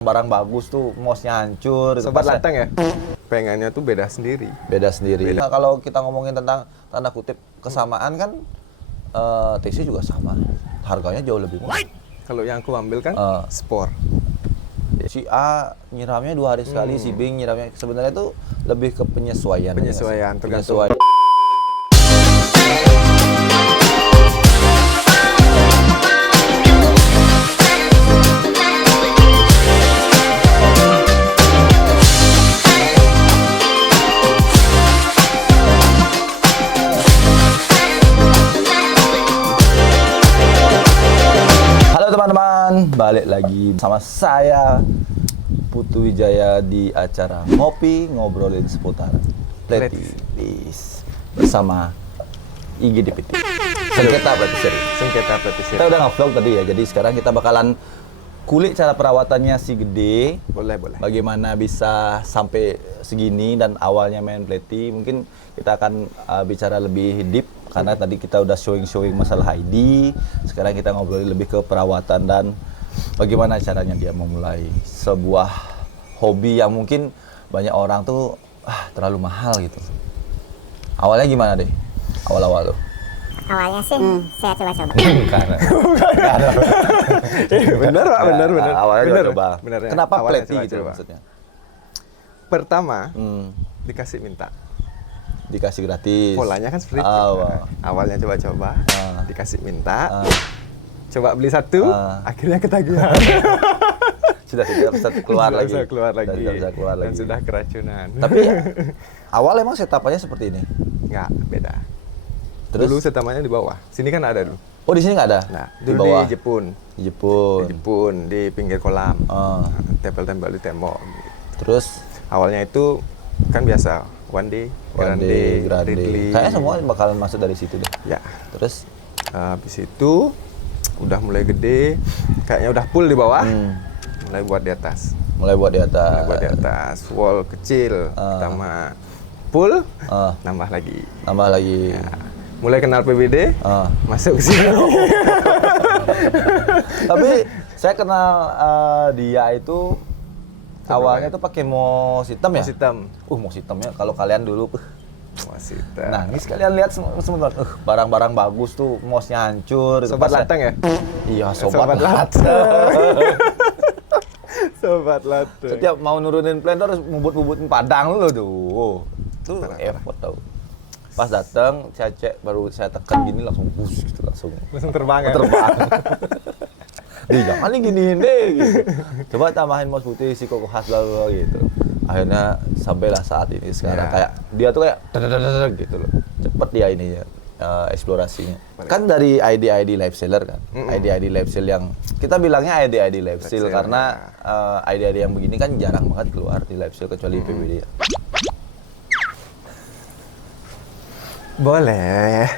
Barang bagus tuh, mosnya hancur. Sobat Lateng ya? Pengennya tuh beda sendiri. Beda sendiri. Nah, kalau kita ngomongin tentang tanda kutip kesamaan kan, TC juga sama. Harganya jauh lebih murah. Kalau yang aku ambil kan Sport. Si A nyiramnya 2 hari sekali, si B nyiramnya sebenarnya itu lebih ke penyesuaian. Penyesuaian, tergantung. Penyesuaian. Teman-teman, balik lagi sama saya Putu Wijaya di acara Ngopi Ngobrolin Seputar Pletis bersama IGDPT. Sengketa berarti seri. Sengketa berarti seri. Kita udah nge-vlog tadi ya, jadi sekarang kita bakalan kulik cara perawatannya si Gede. Boleh. Bagaimana bisa sampai segini dan awalnya main Pleti. Mungkin kita akan bicara lebih deep karena tadi kita udah showing masalah ID. Sekarang kita ngobrolin lebih ke perawatan dan bagaimana caranya dia memulai sebuah hobi yang mungkin banyak orang tuh terlalu mahal gitu. Awalnya gimana deh? Awal-awal tuh? Awalnya sih saya coba-coba. Bener. Awalnya Bener. coba. Bener, ya. Kenapa Awalnya Pleti gitu coba-coba. maksudnya? Pertama, dikasih minta. Dikasih gratis. Polanya kan seperti itu. Wow. Awalnya coba-coba, dikasih minta. Coba beli 1, akhirnya ketagihan. Sudah bisa keluar lagi. Sudah keluar lagi. Bisa keluar Dan lagi. sudah keracunan. Tapi awal emang setapannya seperti ini. Nggak, beda. Terus? Dulu setamannya di bawah. Sini kan ada dulu. Oh, di sini nggak ada? Nah, Di dulu bawah. di Jepun. Di Jepun. Di Jepun, di pinggir kolam. Ah. Tempel-tempel di tembok. Terus Awalnya itu kan biasa, One Day, Grande. Ridley. Kayaknya semua bakalan masuk dari situ deh. Ya. Terus Habis itu udah mulai gede, kayaknya udah full di bawah. Mulai buat di atas. mulai buat di atas. Mulai buat di atas, wall kecil, pertama full, nambah lagi. Nambah lagi. Ya. Mulai kenal PBD, masuk ke sini. Tapi saya kenal dia itu awalnya tuh pakai mos hitam ya? Mos hitam. Mos hitamnya kalau kalian dulu Mos hitam. nangis kalian lihat semua barang-barang bagus tuh mosnya hancur. Sobat Lateng ya? Iya, sobat Lateng. Sobat Lateng. Setiap mau nurunin plan tuh harus mubut-mubutin padang lu tuh. Tuh effort tau. Pas datang saya cek baru saya tekan gini langsung gitu langsung terbang ya? terbang. Jangan nih giniin deh gitu. Coba tambahin mos putih si koko khas bla gitu. Akhirnya sampailah saat ini sekarang kayak dia tuh kayak gitu loh. Cepet dia ininya eksplorasinya. Kan dari ID live seller kan. ID live sale yang kita bilangnya ID live sale karena ID yang begini kan jarang banget keluar di live sale kecuali PBD ya. Boleh.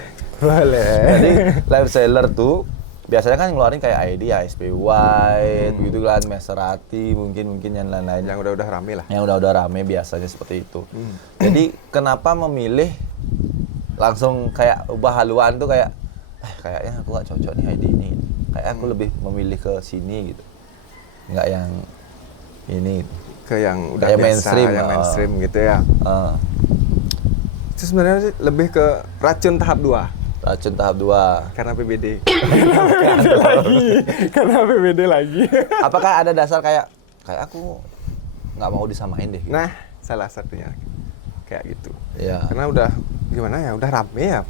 Jadi live seller tuh biasanya kan ngeluarin kayak ID ya, SP White, begitu kan, Maserati, mungkin yang lain-lain. Yang udah rame lah. Yang udah rame biasanya seperti itu. Jadi kenapa memilih langsung kayak ubah haluan tuh kayak kayaknya aku gak cocok nih ID ini. Kayak aku lebih memilih ke sini gitu. Nggak yang ini. Ke yang udah kayak biasa, mainstream, yang mainstream gitu ya. Itu sebenarnya sih lebih ke racun tahap 2. Racun tahap 2. Karena PBD. Karena PBD lagi. Apakah ada dasar kayak aku nggak mau disamain deh gitu? Nah, salah satunya kayak gitu. Iya. Karena udah gimana ya, udah rame ya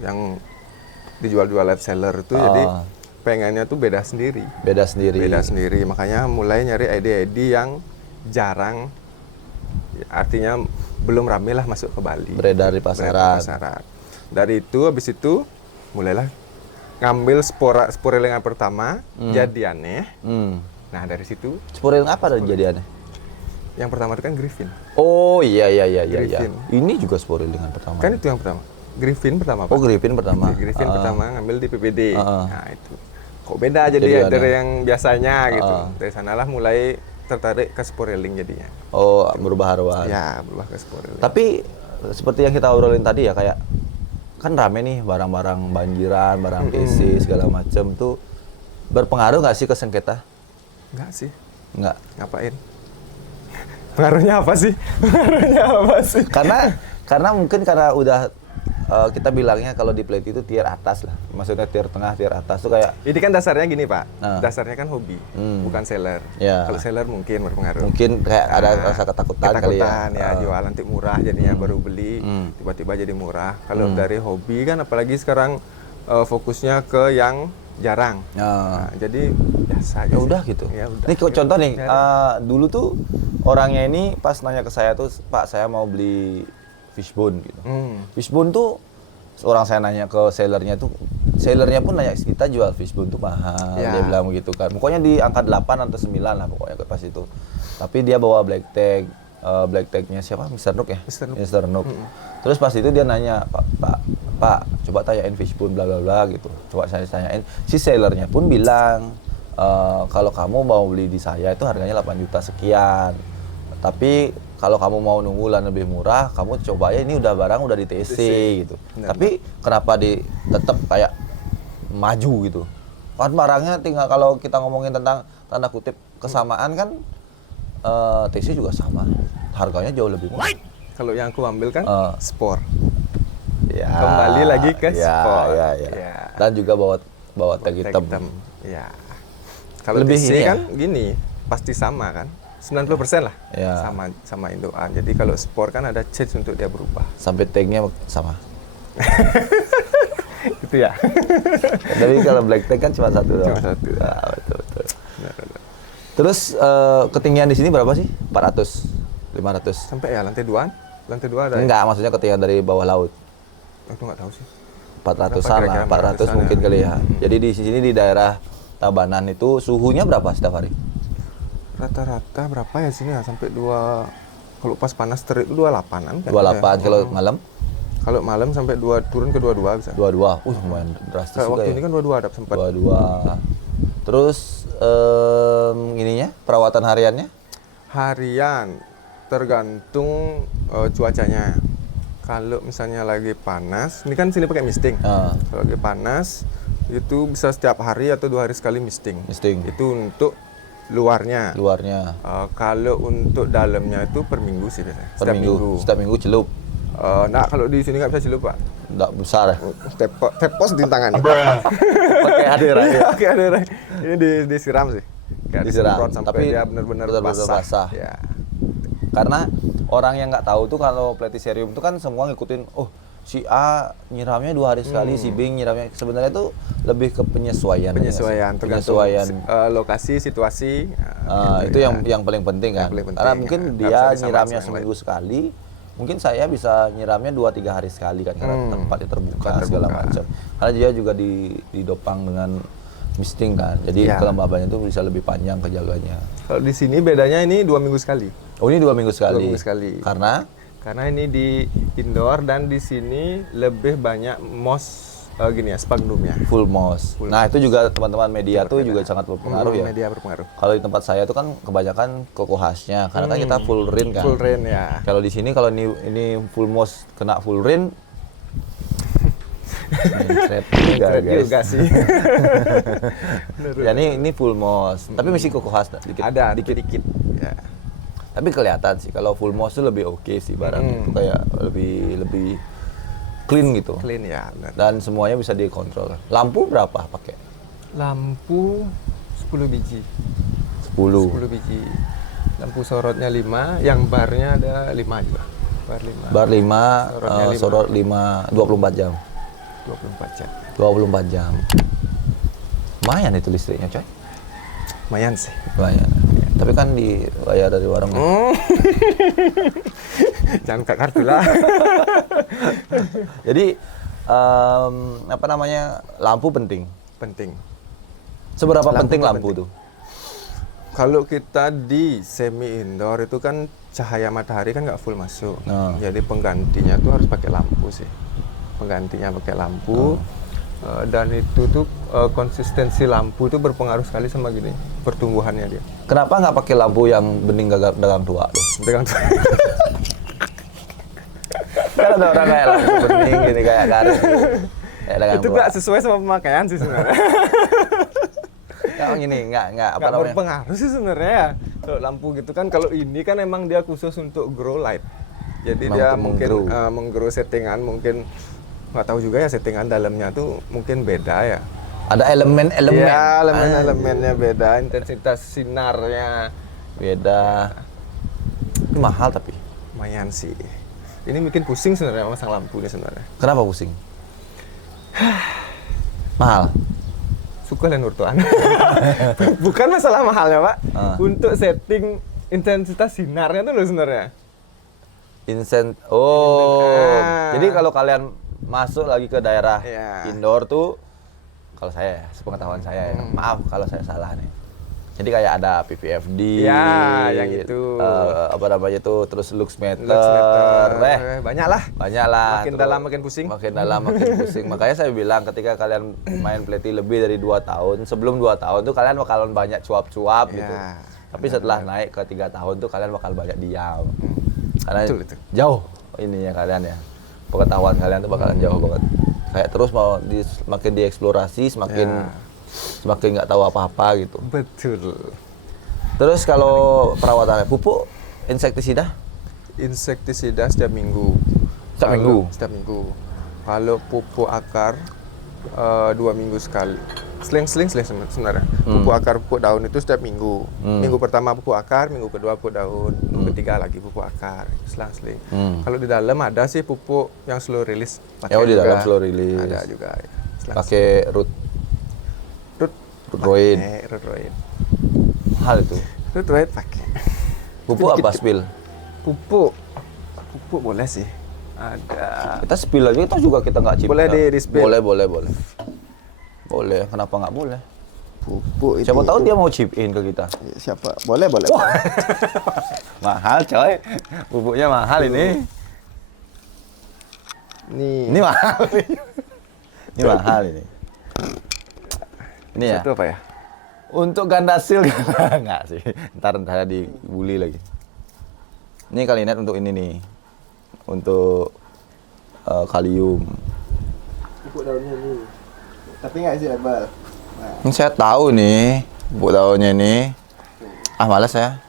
yang dijual-jual live seller itu, jadi pengennya tuh beda sendiri. Beda sendiri. Makanya mulai nyari ID yang jarang, artinya belum rame lah masuk ke Bali. Beredar di pasaran. Dari itu, habis itu mulailah ngambil sporeling yang pertama, jadiannya. Nah, dari situ. Sporeling apa dari jadiannya? Yang pertama itu kan Griffin. Oh iya. Griffin. Ini juga sporelingan pertama. Kan itu yang pertama. Griffin pertama, Pak. Oh, Griffin pertama. Griffin pertama ngambil di PBD. Nah, itu. Kok beda jadi ya dari yang biasanya gitu. Dari sanalah mulai tertarik ke sporeling jadinya. Oh, berubah haluan. Ya, berubah ke sporeling. Tapi seperti yang kita obrolin tadi ya, kayak kan rame nih barang-barang banjiran, barang PC segala macam tuh berpengaruh nggak sih ke sengketa? Enggak sih. Enggak. Ngapain? Pengaruhnya apa sih? Pengaruhnya apa sih? Karena mungkin karena udah kita bilangnya kalau di plate itu tier atas lah. Maksudnya tier tengah, tier atas tuh kayak Ini kan dasarnya gini Pak, dasarnya kan hobi, bukan seller. Ya. Kalau seller mungkin berpengaruh. mungkin kayak ada rasa ketakutan kali ya. ya jual nanti murah jadinya baru beli, tiba-tiba jadi murah. Kalau dari hobi kan apalagi sekarang fokusnya ke yang jarang. Nah, jadi biasa aja Ya sih. udah gitu. Ya udah. Ini contoh nih, Jarang. dulu tuh orangnya ini pas nanya ke saya tuh, Pak saya mau beli fishbone gitu. Fishbone tuh orang saya nanya ke sellernya tuh, sellernya pun nanya kita jual fishbone tuh mahal, Ya. dia bilang begitu kan. Pokoknya di angka 8 atau 9 lah pokoknya pas itu. Tapi dia bawa black tag-nya siapa? Mr. Nook ya? Mr. Nook. Terus pas itu dia nanya, Pak, coba tanyain fishbone bla bla bla gitu. Coba saya tanyain. Si sellernya pun bilang, kalau kamu mau beli di saya itu harganya 8 juta sekian. Tapi kalau kamu mau nunggu lebih murah, kamu coba ya ini udah barang udah di TC gitu. Benar. Tapi kenapa tetap kayak maju gitu? Kan barangnya tinggal kalau kita ngomongin tentang tanda kutip kesamaan kan TC juga sama. Harganya jauh lebih murah. Kalau yang aku ambil kan sport. Ya, Kembali lagi ke ya, sport. ya. Ya. Dan juga bawa tag hitam. Ya. Kalau Lebih TC ini ya? kan gini, pasti sama kan? 90% lah. Ya. Sama Indoan. Jadi kalau sport kan ada change untuk dia berubah. Sampai tagnya sama. Itu ya. Tapi kalau black tag kan cuma satu doang. Cuma satu. Ah, betul. Benar. Terus ketinggian di sini berapa sih? 400, 500? Sampai ya lantai 2-an? Lantai 2 ada. Enggak, maksudnya ketinggian dari bawah laut. Aku nggak tahu sih. 400-an lah, Berapa 400 kira-kira mungkin 400-an kali ya? ya. Jadi di sini di daerah Tabanan itu suhunya berapa setiap hari? Rata-rata berapa ya sini ya? Sampai 2, kalau pas panas terik itu 28-an kan? 28, kalau malam? Kalau malam sampai 2, turun ke 22 bisa. 22. Lumayan drastis Kayak juga waktu ya. ini kan 22 ada sempat. 22. Terus ininya perawatan hariannya? Harian tergantung cuacanya. Kalau misalnya lagi panas, ini kan sini pakai misting. Kalau lagi panas itu bisa setiap hari atau 2 hari sekali misting. Misting. Itu untuk luarnya. Kalau untuk dalamnya itu per minggu sih biasanya. Setiap minggu celup. Nah kalau di sini nggak bisa celup Pak. Nggak besar ya? Tepos di tangan. Pakai aderan ya? Oke aderan. Ini disiram sih. Kayak Disiram, disemprot sampai tapi dia benar-benar benar-benar basah. Ya. Karena orang yang nggak tahu tuh kalau platycerium itu kan semua ngikutin, oh si A nyiramnya 2 hari sekali, si B nyiramnya. Sebenarnya itu lebih ke penyesuaian. Tergantung lokasi, situasi. Itu yang paling penting kan. Paling penting, Karena mungkin nggak dia bisa disamain nyiramnya sama yang seminggu sekali, mungkin saya bisa nyiramnya 2-3 hari sekali kan karena tempatnya terbuka segala macam. Karena dia juga didopang dengan misting kan. Jadi kelembabannya itu bisa lebih panjang kejaganya. Kalau di sini bedanya ini 2 minggu sekali. Oh, ini 2 minggu sekali. 2 minggu sekali. Karena ini di indoor dan di sini lebih banyak moss sphagnumnya. full moss. Nah, itu juga teman-teman media tuh juga sangat berpengaruh ya. Media berpengaruh. Kalau di tempat saya tuh kan kebanyakan Coco Hush-nya karena kan kita full rain kan. Full rain ya. Kalau di sini kalau ini full moss kena full rain Mencret juga sih. Ya ini full moss, tapi masih Coco Hush dikit. Ada dikit. Ya. Tapi kelihatan sih kalau full moss tuh lebih oke sih barang itu kayak lebih clean gitu. Clean ya, benar. Dan semuanya bisa dikontrol. Lampu berapa pakai? Lampu 10 biji. 10 biji. Lampu sorotnya 5, yang barnya ada 5 juga. Bar 5, Sorotnya 5. sorot 5, 24 jam. 24 jam. 24 jam. Lumayan itu listriknya, coy. Lumayan sih. Lumayan. Tapi kan dibayar dari warung. Jangan buka kartu lah. Jadi lampu penting. Penting. Seberapa Lampu penting tuh lampu penting. tuh? Kalau kita di semi indoor itu kan cahaya matahari kan nggak full masuk. Jadi penggantinya tuh harus pakai lampu sih. Penggantinya pakai lampu. Dan itu tuh konsistensi lampu itu berpengaruh sekali sama gini pertumbuhannya dia. Kenapa nggak pakai lampu yang bening dagang tua tuh? Dengan Kan ada orang kayak lampu bening gini kayak karet gitu. Kayak dagang itu tua. nggak sesuai sama pemakaian sih sebenarnya. Yang ini nggak apa Nggak namanya? berpengaruh sih sebenarnya. Kalau lampu gitu kan, kalau ini kan emang dia khusus untuk grow light. Jadi Emang dia untuk mungkin menggrow. menggrow settingan, mungkin nggak tahu juga ya settingan dalamnya tuh mungkin beda ya. Ada elemen-elemen. Iya, elemen-elemennya beda, intensitas sinarnya Beda. Ini mahal tapi. lumayan sih. Ini bikin pusing sebenarnya masang lampu ini sebenarnya. Kenapa pusing? Mahal. Suka lah Nurtuan. Bukan masalah mahalnya, Pak. Ah. Untuk setting intensitas sinarnya tuh loh sebenarnya. Oh. Ah. Jadi kalau kalian masuk lagi ke daerah Iya. indoor tuh, kalau saya, sepengetahuan saya ya, maaf kalau saya salah nih. Jadi kayak ada PPFD, Ya, yang itu. apa namanya itu, terus luxmeter, Banyak lah. banyak lah. Makin Terus dalam makin pusing. Makin dalam makin pusing. Makanya saya bilang ketika kalian main Pleti lebih dari 2 tahun, sebelum 2 tahun tuh kalian bakalan banyak cuap-cuap gitu. Ya, Tapi setelah naik ke 3 tahun tuh kalian bakal banyak diam. Karena Betul itu. jauh ininya kalian ya. Pengetahuan kalian tuh bakalan jauh banget. Kayak terus mau semakin dieksplorasi, semakin nggak tahu apa-apa gitu. Betul. Terus kalau perawatannya pupuk insektisida Insektisida setiap minggu. Setiap minggu? Setiap minggu. Kalau pupuk akar 2 minggu sekali. Seling-seling sebenarnya. Pupuk akar, pupuk daun itu setiap minggu. Minggu pertama pupuk akar, minggu kedua pupuk daun, minggu ketiga lagi pupuk akar. Selang-seling. Kalau di dalam ada sih pupuk yang slow release. Ya, di juga. dalam slow release. Ada juga. Ya. Selang-seling. pakai root roid. Root. Hal itu. Root pakai. Pupuk apa spill? Pupuk boleh sih. Ada. Kita spill aja, kita nggak cipta. Boleh di-spill. Boleh, kenapa nggak boleh? Pupuk itu. Siapa tahu dia mau chip in ke kita. Siapa? Boleh. Mahal coy, pupuknya mahal ini. Ini mahal. Ini mahal ini. Ini ya. Itu apa ya? Untuk gandasil enggak sih. Ntar dibully lagi. Ini kali net untuk ini nih. Untuk kalium. Pupuk daunnya ini. Tapi nggak sih herbal. Nah, Ini saya tahu nih, pupuk daunnya ini. Malas ya.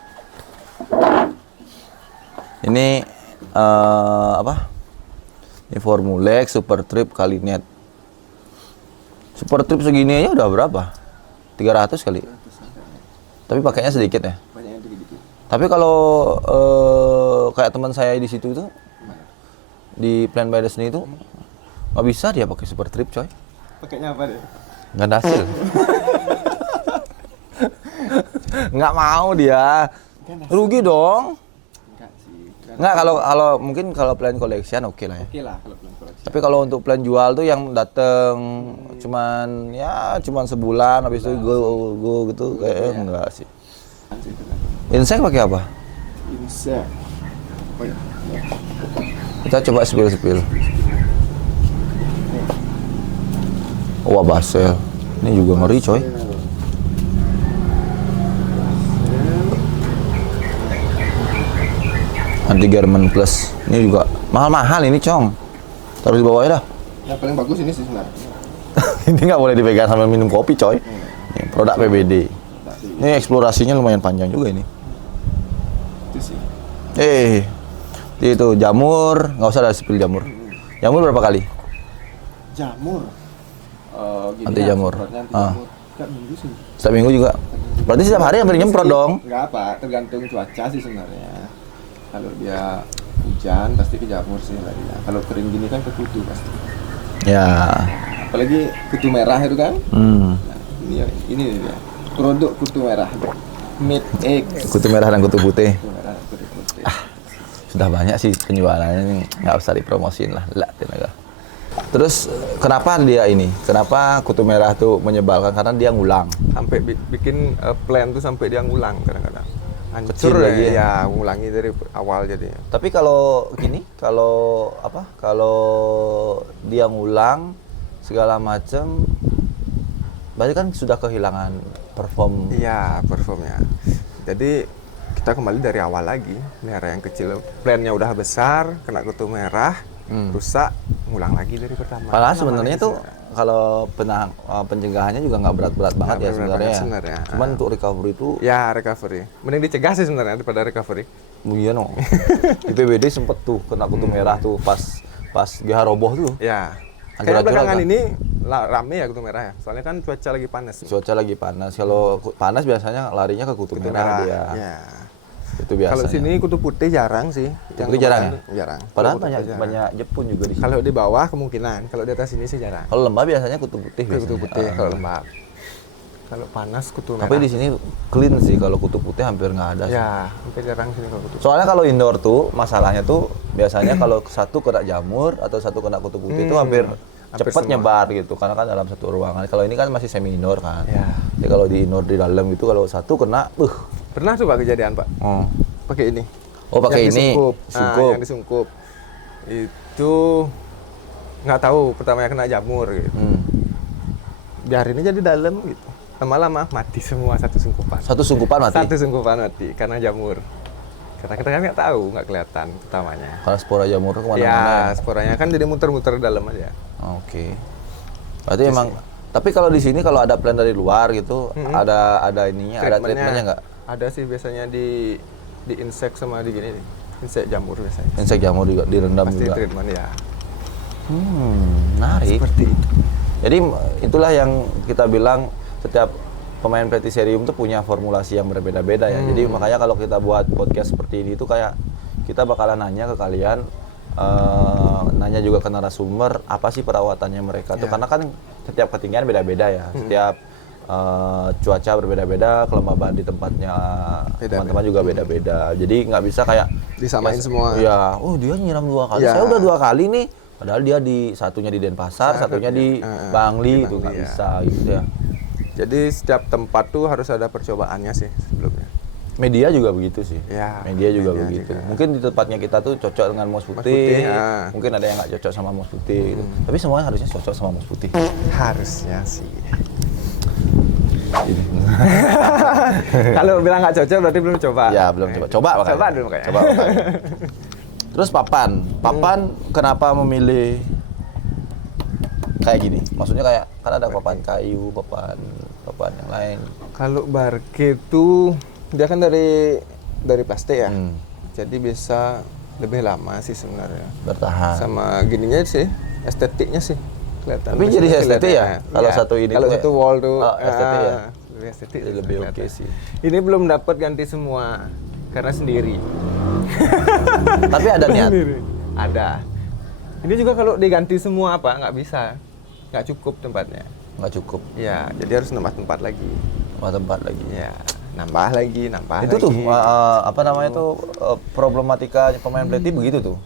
Ini apa? Ini Formulex Super Trip kali net. Super Trip segini aja udah berapa? 300 kali. Tapi pakainya sedikit ya. banyak yang dikit-dikit. Tapi kalau kayak teman saya di situ tuh, di Plant by Destiny itu nggak bisa dia pakai Super Trip coy. Pakainya apa deh? Nggak ada hasil. Nggak mau dia. Rugi dong. Enggak sih. Nggak, kalau mungkin kalau plan collection oke lah ya. Oke lah kalau plan koleksi. Tapi kalau untuk plan jual tuh yang dateng cuman sebulan habis itu go gitu kayaknya enggak sih. Itu kan. Insek pakai apa? Insek. Oh ya. Kita coba spill. Wah, basel. Ini juga ngeri coy. Anti German Plus. Ini juga mahal-mahal ini, Cong. Taruh di bawahnya dah. Yang paling bagus ini sih sebenarnya. Ini nggak boleh dipegang sambil minum kopi, coy. Ini produk PBD. Ini eksplorasinya lumayan panjang juga ini. Itu sih. Itu jamur, nggak usah ada spill jamur. Jamur berapa kali? Jamur. Gini Anti ya, jamur. semprotnya anti Ah. jamur. Setiap minggu sih. Setiap minggu juga. Berarti setiap hari hampir nyemprot dong. Enggak apa, tergantung cuaca sih sebenarnya. Kalau dia hujan pasti ke jamur sih larinya. Kalau kering gini kan ke kutu pasti. Ya. Apalagi kutu merah itu kan. Hmm. Nah, ini dia. Produk kutu merah. Mid X. Kutu merah dan kutu putih. Kutu merah, kutu putih. Sudah banyak sih penjualannya, ini nggak usah dipromosin lah. Tenaga. Terus kenapa dia ini? Kenapa kutu merah tuh menyebalkan? Karena dia ngulang. Sampai bikin plan tuh sampai dia ngulang kadang-kadang. Kecil Hancur lagi ya? ya, ngulangi dari awal jadi. Tapi kalau gini, kalau dia ngulang segala macam, berarti kan sudah kehilangan perform. Iya, performnya. Jadi kita kembali dari awal lagi, melihara yang kecil. Plannya udah besar, kena kutu merah, rusak, ngulang lagi dari pertama. Padahal Lama sebenarnya lagi tuh kalau pencegahannya juga nggak berat-berat banget ya berat-berat sebenarnya. banget sebenarnya. Cuman untuk recovery itu Ya recovery. Mending dicegah sih sebenarnya daripada recovery. iya no. Di PBD sempet tuh kena kutu merah tuh pas GH roboh tuh. Ya. Kayaknya Hancur-hancuran belakangan kan? ini rame ya kutu merah ya. Soalnya kan cuaca lagi panas. Cuaca lagi panas. Kalau panas biasanya larinya ke kutu merah dia. Ya. Itu biasanya. Kalau sini kutu putih jarang sih. Putih jarang ya? Jarang. Padahal Kutu putih jarang. banyak Jepun juga di sini. Kalau di bawah kemungkinan, kalau di atas ini sih jarang. Kalau lembah biasanya kutu putih Kutu biasanya. putih Ah. kalau lembab. Kalau panas kutu merah. Tapi di sini clean sih, kalau kutu putih hampir nggak ada sih. Ya, hampir jarang sini kalau kutu. Soalnya kalau indoor tuh masalahnya tuh biasanya kalau satu kena jamur atau satu kena kutu putih itu hampir Hampir cepat semua. nyebar gitu karena kan dalam satu ruangan. Kalau ini kan masih semi indoor kan. Ya. Jadi kalau di indoor di dalam gitu kalau satu kena, Pernah coba kejadian, Pak? Pakai ini. Oh, pakai Yang ini. disungkup. Sungkup. Yang disungkup. Itu nggak tahu pertamanya kena jamur gitu. Biarin aja di dalam gitu. Lama-lama mati semua satu sungkupan. Satu sungkupan mati. Satu sungkupan mati karena jamur. Karena kita kan nggak tahu, nggak kelihatan pertamanya. Karena spora jamur kemana-mana. Ya, sporanya kan jadi muter-muter dalam aja. Oke. Berarti emang. Tapi kalau di sini kalau ada plan dari luar gitu, ada ininya, ada treatmentnya nggak? Ada sih biasanya di insek sama di gini nih. Insek jamur biasanya. Insek jamur juga direndam Pasti juga. treatment ya. Menarik. Seperti itu. Jadi itulah yang kita bilang setiap pemain Platycerium tuh punya formulasi yang berbeda-beda ya. Jadi makanya kalau kita buat podcast seperti ini tuh kayak kita bakalan nanya ke kalian, nanya juga ke narasumber apa sih perawatannya mereka tuh, karena kan setiap ketinggian beda-beda ya. Setiap cuaca berbeda-beda, kelembaban di tempatnya teman-teman juga beda-beda. Jadi nggak bisa kayak Disamain semua. Iya, oh dia nyiram 2 kali. Ya. Saya udah 2 kali nih. Padahal dia satunya di Denpasar, satunya di Bangli, itu nggak Bangli, ya. bisa gitu ya. Jadi setiap tempat tuh harus ada percobaannya sih sebelumnya. Media juga begitu sih. Ya, Media juga media begitu. juga. Mungkin di tempatnya kita tuh cocok dengan mouse putih. putih, ya. Mungkin ada yang nggak cocok sama mouse putih. Gitu. Tapi semuanya harusnya cocok sama mouse putih. Harusnya sih. Gitu. Kalau bilang nggak cocok berarti belum coba. Ya belum coba. Coba makanya. Coba dulu makanya. Coba makanya. Terus papan. Papan kenapa memilih kayak gini? Maksudnya kayak kan ada papan kayu, papan yang lain. Kalau barke itu dia kan dari plastik ya. Jadi bisa lebih lama sih sebenarnya. Bertahan. Sama gininya sih, estetiknya sih kelihatan. Tapi jadi estetik ya? Kalau Iya. satu ini kalau tuh satu wall tuh estetik ya? lebih estetik. Jadi lebih oke kelihatan. sih. Ini belum dapat ganti semua karena sendiri. Tapi ada niat. Sendiri. Ada. Ini juga kalau diganti semua nggak bisa, nggak cukup tempatnya. Nggak cukup. Ya, jadi harus nambah tempat lagi. Tempat lagi. Ya, nambah lagi. Itu tuh apa namanya tuh problematika pemain Plety begitu tuh.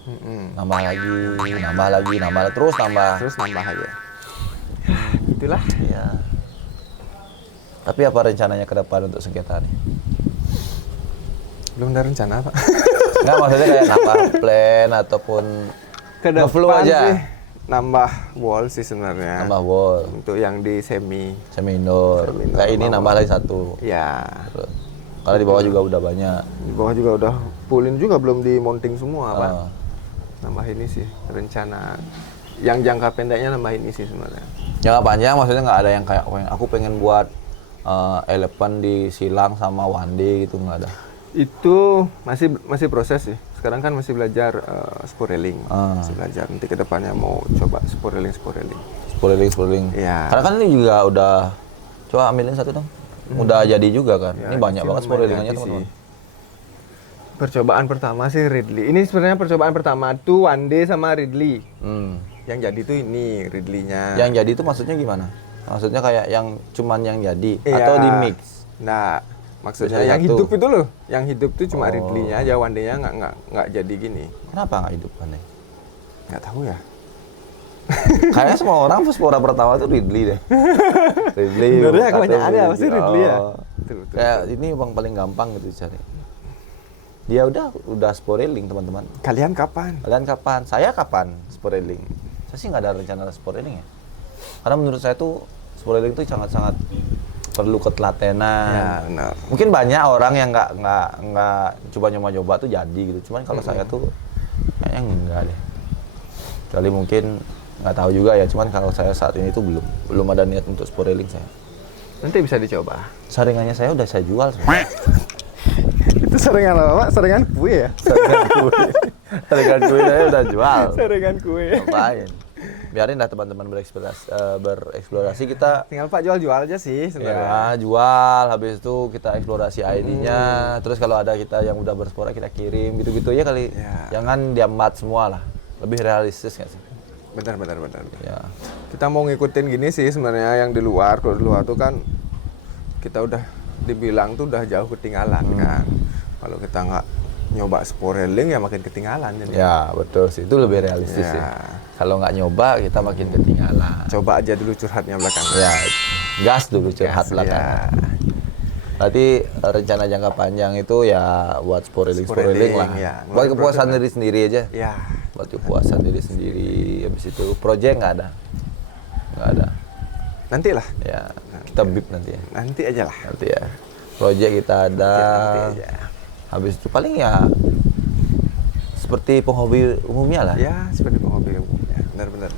Nambah lagi, terus nambah. Terus nambah aja. Itulah. Ya. Tapi apa rencananya ke depan untuk sengketa nih? Belum ada rencana, Pak. Nggak, maksudnya kayak nambah plan ataupun Ke nge-flow depan aja. sih nambah wall sih sebenarnya. Nambah wall, Untuk yang di semi. semi indoor. Semi indoor Kayak ini nambah nambah wall. lagi 1. Ya. Terus. Karena di bawah juga udah banyak. Di bawah juga udah fullin juga belum di mounting semua, Pak. Ah. Nambah ini sih rencana. Yang jangka pendeknya nambah ini sih sebenarnya. Jangka panjang maksudnya nggak ada yang kayak aku pengen buat elephant di silang sama one day gitu, nggak ada. Itu masih proses sih. Sekarang kan masih belajar sporeling. Ah. Masih belajar. Nanti ke depannya mau coba sporeling. Spoiling. Iya. Karena kan ini juga udah, coba ambilin satu dong. Udah jadi juga kan. Ya, Ini banyak sih banget lumayan spoilingannya jadi sih. teman-teman. Percobaan pertama sih Ridley. Ini sebenarnya percobaan pertama tuh one day sama Ridley. Yang jadi tuh ini Ridley-nya. Yang jadi itu maksudnya gimana? Maksudnya kayak yang cuman yang jadi Iya. atau di mix? Nah, maksudnya Biasanya yang satu. hidup itu loh. Yang hidup tuh cuma Oh. Ridley-nya aja, one day-nya nggak jadi gini. Kenapa nggak hidup aneh? Nggak tahu ya. Kayaknya semua orang spora pertama tuh Ridley deh. Ridley. Sebenarnya satu kebanyakan ada pasti Ridley ya. Oh. Betul. Kayak ini bang paling gampang gitu cari. Dia udah spoiling teman-teman. Kalian kapan? Kalian kapan? Saya kapan spoiling? Saya sih nggak ada rencana spoiling ya. Karena menurut saya tuh spoiling itu sangat-sangat perlu ketelatenan. Ya, benar. Mungkin banyak orang yang nggak coba nyoba-nyoba tuh jadi gitu. Cuman kalau saya tuh kayaknya enggak deh. Kecuali mungkin nggak tahu juga ya. Cuman kalau saya saat ini tuh belum ada niat untuk sport railing saya. Nanti bisa dicoba. Saringannya saya udah saya jual sebenarnya. Itu saringan apa, Pak? Saringan kue ya? Saringan kue saya udah jual. Saringan kue. Ngapain? Biarin lah teman-teman bereksplorasi kita. Tinggal Pak jual-jual aja sih sebenarnya. Ya, jual, habis itu kita eksplorasi ID-nya. Terus kalau ada kita yang udah berspora kita kirim gitu-gitu ya kali. Ya. Jangan diamat semua lah. Lebih realistis nggak sih? Benar. Ya. Kita mau ngikutin gini sih sebenarnya yang di luar. Kalau di luar tuh kan kita udah dibilang tuh udah jauh ketinggalan kan. Kalau kita nggak nyoba sport railing ya makin ketinggalan. Jadi. Ya, betul sih. Itu lebih realistis sih. Kalau nggak nyoba kita makin ketinggalan. Coba aja dulu curhatnya belakangan. Ya, gas dulu curhat Gas, belakangan. ya. Berarti rencana jangka panjang itu ya buat sport railing lah. Ya. Buat kepuasan diri sendiri aja. Ya. Buat kepuasan diri sendiri. Habis itu project nggak ada. Nanti lah. Ya, kita bip nanti ya. Nanti aja lah. Nanti ya. Project kita ada. Nanti aja. Habis itu paling ya seperti penghobi umumnya lah. Ya, seperti penghobi umumnya. Benar.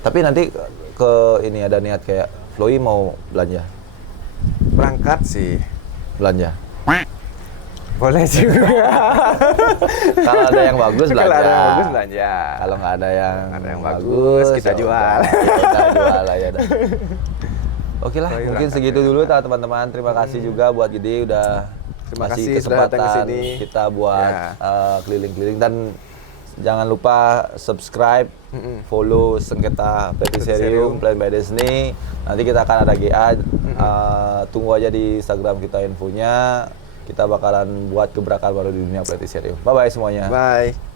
Tapi nanti ke ini ada niat kayak Floy mau belanja. Berangkat sih. Belanja. Boleh juga. Kalau ada yang bagus belanja. Kalau ada yang bagus belanja. Kalau nggak ada yang, bagus, kita ya jual. udah, kita jual aja dah. Oke lah, Floy mungkin berangkat segitu ya. dulu teman-teman. Terima kasih juga buat Gede udah Terima kasih kasih sudah datang ke kesempatan sini. kita buat Ya. keliling-keliling dan jangan lupa subscribe, follow Sengketa Petiserium Plan by Disney. Nanti kita akan ada GA. Tunggu aja di Instagram kita infonya. Kita bakalan buat gebrakan baru di dunia Petiserium. Bye bye semuanya. Bye.